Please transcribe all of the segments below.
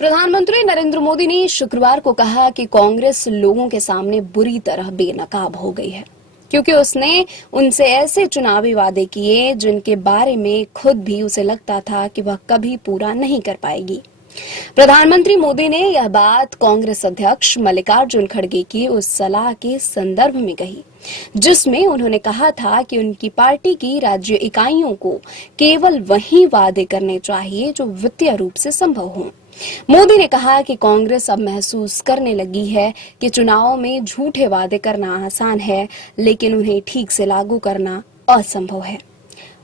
प्रधानमंत्री नरेंद्र मोदी ने शुक्रवार को कहा कि कांग्रेस लोगों के सामने बुरी तरह बेनकाब हो गई है, क्योंकि उसने उनसे ऐसे चुनावी वादे किए जिनके बारे में खुद भी उसे लगता था कि वह कभी पूरा नहीं कर पाएगी। प्रधानमंत्री मोदी ने यह बात कांग्रेस अध्यक्ष मल्लिकार्जुन खड़गे की उस सलाह के संदर्भ में कही, जिसमें उन्होंने कहा था कि उनकी पार्टी की राज्य इकाइयों को केवल वही वादे करने चाहिए जो वित्तीय रूप से संभव हों। मोदी ने कहा कि कांग्रेस अब महसूस करने लगी है कि चुनाव में झूठे वादे करना आसान है, लेकिन उन्हें ठीक से लागू करना असंभव है।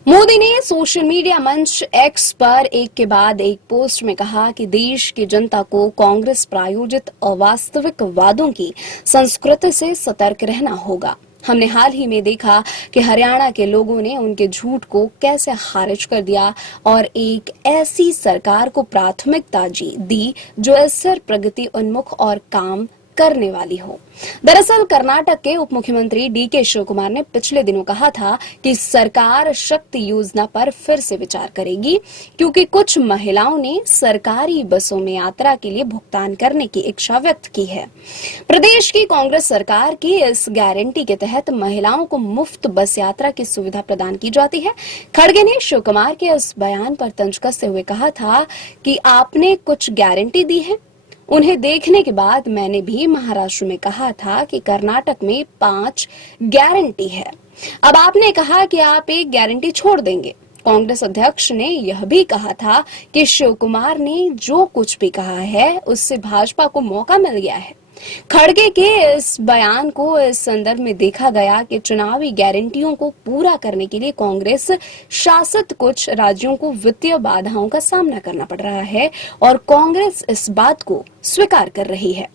मोदी ने सोशल मीडिया मंच एक्स पर एक के बाद एक पोस्ट में कहा कि देश की जनता को कांग्रेस प्रायोजित अवास्तविक वादों की संस्कृति से सतर्क रहना होगा। हमने हाल ही में देखा कि हरियाणा के लोगों ने उनके झूठ को कैसे खारिज कर दिया और एक ऐसी सरकार को प्राथमिकता दी जो स्थिर, प्रगति उन्मुख और काम करने वाली हो। दरअसल कर्नाटक के उप मुख्यमंत्री डीके शिव कुमार ने पिछले दिनों कहा था कि सरकार शक्ति योजना पर फिर से विचार करेगी, क्योंकि कुछ महिलाओं ने सरकारी बसों में यात्रा के लिए भुगतान करने की इच्छा व्यक्त की है। प्रदेश की कांग्रेस सरकार की इस गारंटी के तहत महिलाओं को मुफ्त बस यात्रा की सुविधा प्रदान की जाती है। खड़गे ने शिव कुमार के इस बयान पर तंज कसते हुए कहा था कि आपने कुछ गारंटी दी है। उन्हें देखने के बाद मैंने भी महाराष्ट्र में कहा था कि कर्नाटक में 5 गारंटी है। अब आपने कहा कि आप एक गारंटी छोड़ देंगे। कांग्रेस अध्यक्ष ने यह भी कहा था कि शिव कुमार ने जो कुछ भी कहा है उससे भाजपा को मौका मिल गया है। खड़गे के इस बयान को इस संदर्भ में देखा गया कि चुनावी गारंटियों को पूरा करने के लिए कांग्रेस शासित कुछ राज्यों को वित्तीय बाधाओं का सामना करना पड़ रहा है और कांग्रेस इस बात को स्वीकार कर रही है।